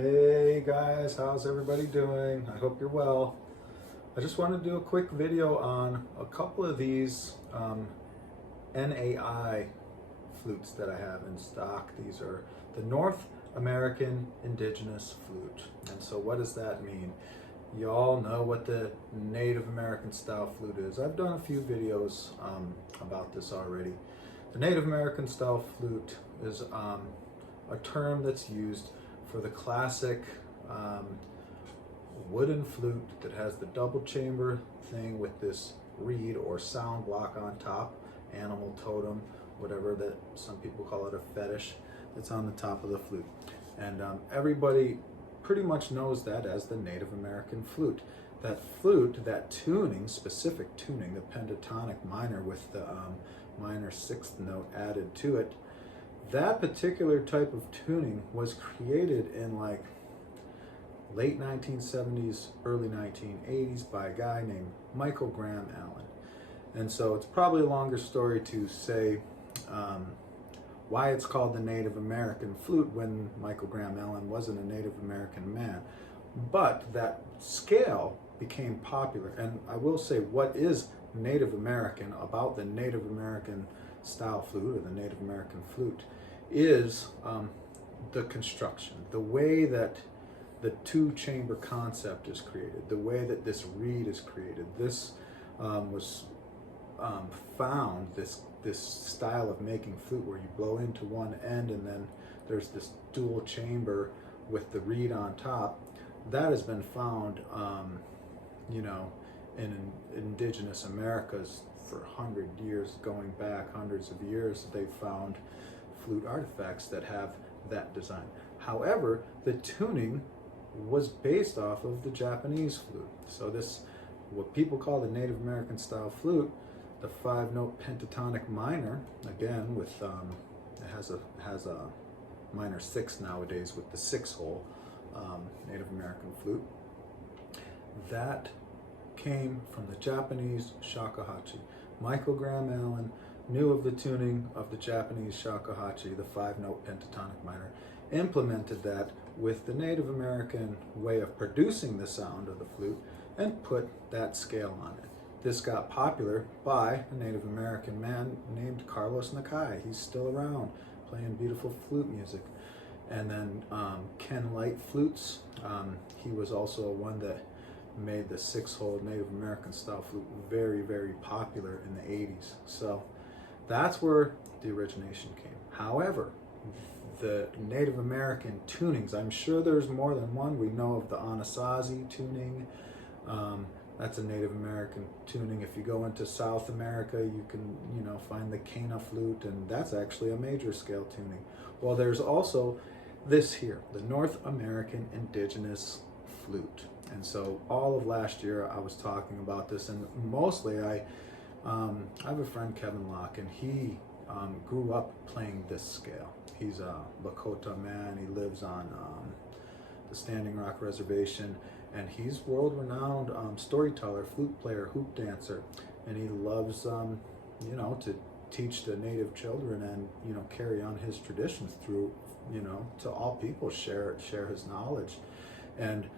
Hey guys, how's everybody doing? I hope you're well. I just want to do a quick video on a couple of these NAI flutes that I have in stock. These are the North American Indigenous Flute. And so what does that mean? You all know what the Native American style flute is. I've done a few videos about this already. The Native American style flute is a term that's used for the classic wooden flute that has the double chamber thing with this reed or sound block on top, animal totem, whatever that some people call it, a fetish that's on the top of the flute. And everybody pretty much knows that as the Native American flute. That flute, that tuning, specific tuning, the pentatonic minor with the minor sixth note added to it, that particular type of tuning was created in like late 1970s, early 1980s by a guy named Michael Graham Allen. And so it's probably a longer story to say why it's called the Native American flute when Michael Graham Allen wasn't a Native American man. But that scale became popular. And I will say what is Native American about the Native American style flute or the Native American flute is the construction, the way that the two chamber concept is created, the way that this reed is created. This was found, this style of making flute where you blow into one end and then there's this dual chamber with the reed on top. That has been found, in indigenous Americas for 100 years, going back hundreds of years. They've found flute artifacts that have that design. However, the tuning was based off of the Japanese flute. So this, what people call the Native American style flute, the 5-note pentatonic minor, again with it has a minor 6 nowadays with the 6-hole Native American flute. That came from the Japanese shakuhachi. Michael Graham Allen knew of the tuning of the Japanese shakuhachi, the 5-note pentatonic minor, implemented that with the Native American way of producing the sound of the flute and put that scale on it. This got popular by a Native American man named Carlos Nakai. He's still around playing beautiful flute music. And then Ken Light flutes. He was also one that made the 6-hole Native American style flute very, very popular in the 80s. So that's where the origination came. However, the Native American tunings, I'm sure there's more than one. We know of the Anasazi tuning. That's a Native American tuning. If you go into South America, you can, find the Cana flute, and that's actually a major scale tuning. Well, there's also this here, the North American Indigenous Flute. And so all of last year I was talking about this, and mostly I have a friend, Kevin Locke, and he grew up playing this scale. He's a Lakota man. He lives on the Standing Rock Reservation, and he's world-renowned storyteller, flute player, hoop dancer, and he loves, to teach the native children and, carry on his traditions through, to all people, share his knowledge. And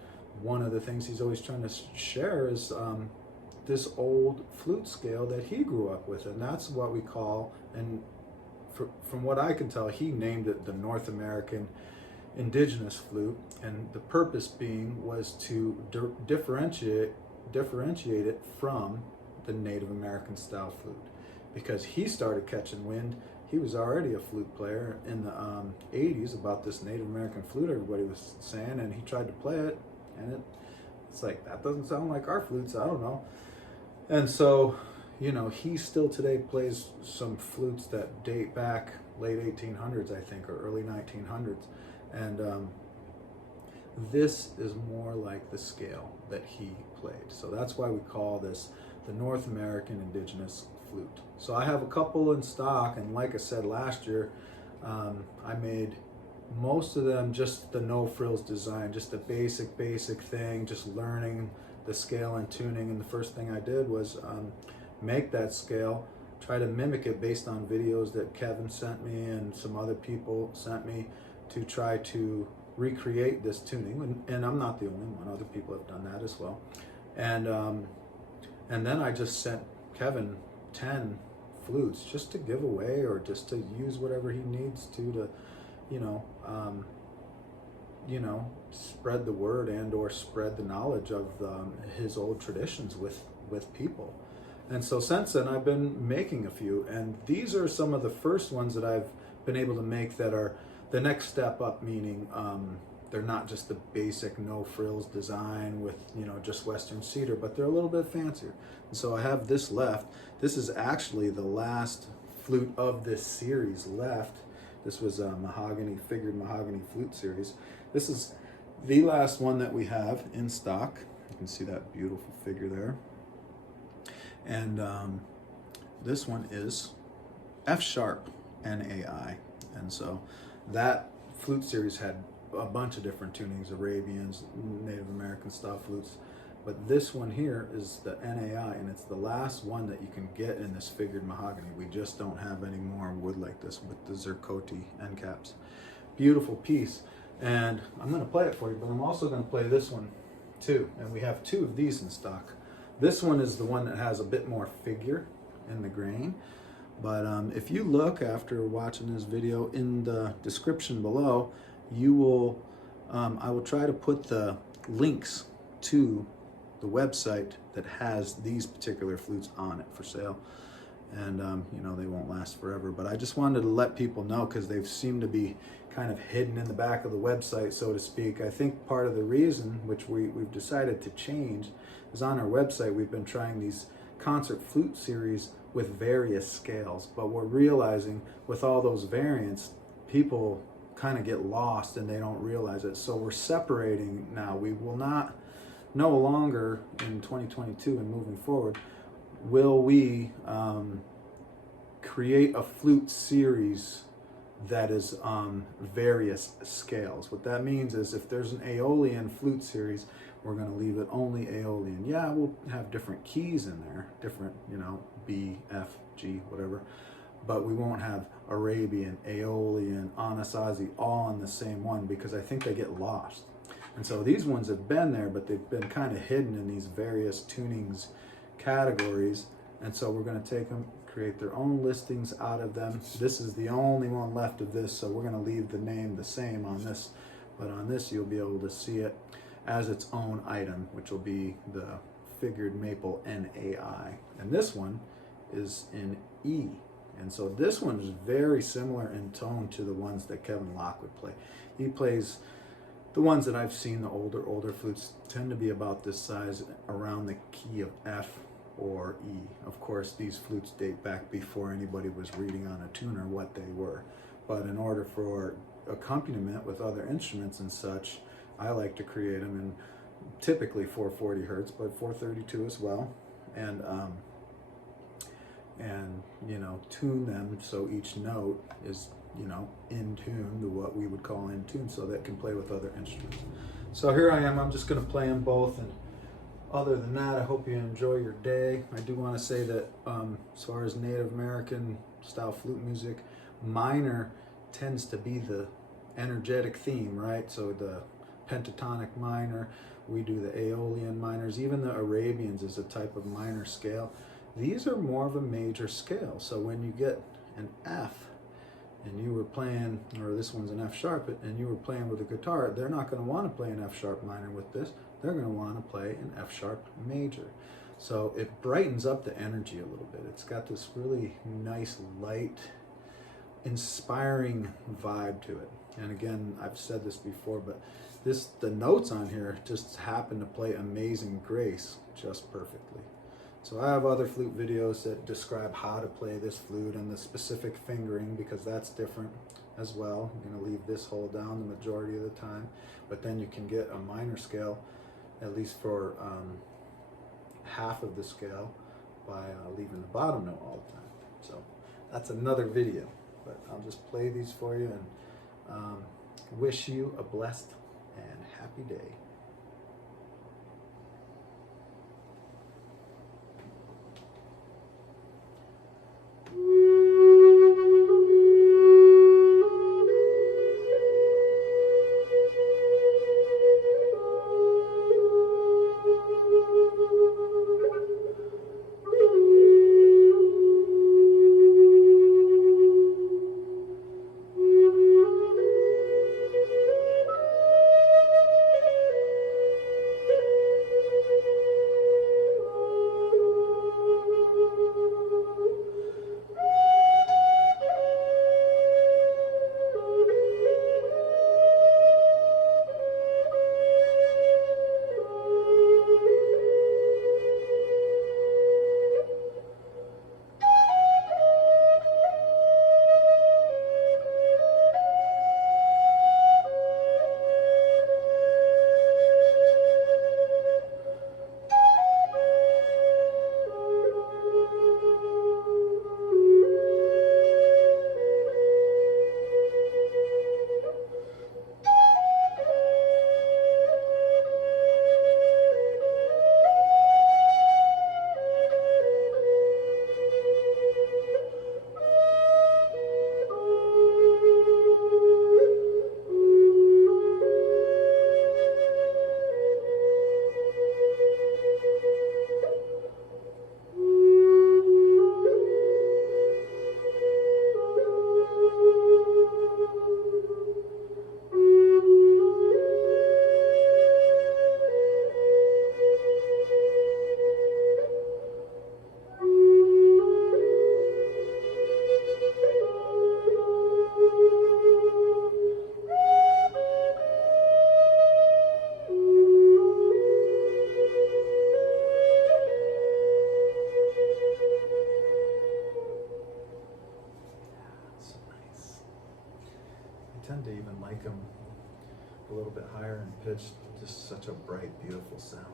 one of the things he's always trying to share is this old flute scale that he grew up with, and that's what we call, and from what I can tell, he named it the North American Indigenous Flute, and the purpose being was to differentiate it from the Native American style flute, because he started catching wind. He was already a flute player in the 80s about this Native American flute everybody was saying, and he tried to play it, and it's like, that doesn't sound like our flutes, I don't know. And so, he still today plays some flutes that date back late 1800s, I think, or early 1900s. And this is more like the scale that he played. So that's why we call this the North American Indigenous Flute. So I have a couple in stock, and like I said last year, I made most of them just the no frills design, just the basic thing, just learning the scale and tuning. And the first thing I did was make that scale, try to mimic it based on videos that Kevin sent me and some other people sent me, to try to recreate this tuning, and I'm not the only one. Other people have done that as well. And then I just sent Kevin 10 flutes just to give away, or just to use whatever he needs to spread the word and or spread the knowledge of his old traditions with people. And so since then I've been making a few, and these are some of the first ones that I've been able to make that are the next step up, meaning they're not just the basic no frills design with just Western cedar, but they're a little bit fancier. And so I have this left. This is actually the last flute of this series left. This was a figured mahogany flute series. This is the last one that we have in stock. You can see that beautiful figure there. And this one is F sharp NAI. And so that flute series had a bunch of different tunings, Arabians, Native American style flutes. But this one here is the NAI, and it's the last one that you can get in this figured mahogany. We just don't have any more wood like this with the zircote end caps. Beautiful piece. And I'm going to play it for you, but I'm also going to play this one too. And we have 2 of these in stock. This one is the one that has a bit more figure in the grain. But if you look after watching this video, in the description below, you will, I will try to put the links to the website that has these particular flutes on it for sale. And they won't last forever, but I just wanted to let people know, because they've seemed to be kind of hidden in the back of the website, so to speak. I think part of the reason, which we've decided to change, is on our website we've been trying these concert flute series with various scales, but we're realizing with all those variants, people kind of get lost and they don't realize it. So we're separating now. We will not, no longer in 2022 and moving forward, will we create a flute series that is various scales. What that means is if there's an Aeolian flute series, we're going to leave it only Aeolian. Yeah, we'll have different keys in there, different, B, F, G, whatever, but we won't have Arabian, Aeolian, Anasazi all on the same one, because I think they get lost. And so these ones have been there, but they've been kind of hidden in these various tunings categories. And so we're going to take them, create their own listings out of them. This is the only one left of this, so we're going to leave the name the same on this, but on this you'll be able to see it as its own item, which will be the figured maple NAI. And this one is in E. And so this one is very similar in tone to the ones that Kevin Locke would play. He plays the ones that I've seen, the older flutes, tend to be about this size, around the key of F or E. Of course, these flutes date back before anybody was reading on a tuner what they were. But in order for accompaniment with other instruments and such, I like to create them in typically 440 hertz, but 432 as well, and tune them so each note is in tune to what we would call in tune, so that it can play with other instruments. So here I am. I'm just going to play them both, and other than that, I hope you enjoy your day. I do want to say that as far as Native American style flute music, minor tends to be the energetic theme, right? So the pentatonic minor, we do the Aeolian minors, even the Arabians is a type of minor scale. These are more of a major scale. So when you get an F and you were playing, or this one's an F sharp, and you were playing with a guitar, they're not going to want to play an F sharp minor with this. They're going to want to play an F sharp major. So it brightens up the energy a little bit. It's got this really nice, light, inspiring vibe to it. And again, I've said this before, but the notes on here just happen to play Amazing Grace just perfectly. So I have other flute videos that describe how to play this flute and the specific fingering, because that's different as well. I'm going to leave this hole down the majority of the time, but then you can get a minor scale, at least for half of the scale, by leaving the bottom note all the time. So that's another video, but I'll just play these for you, and wish you a blessed and happy day. pitched, just such a bright, beautiful sound.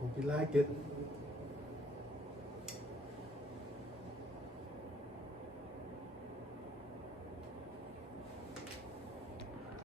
Hope you like it.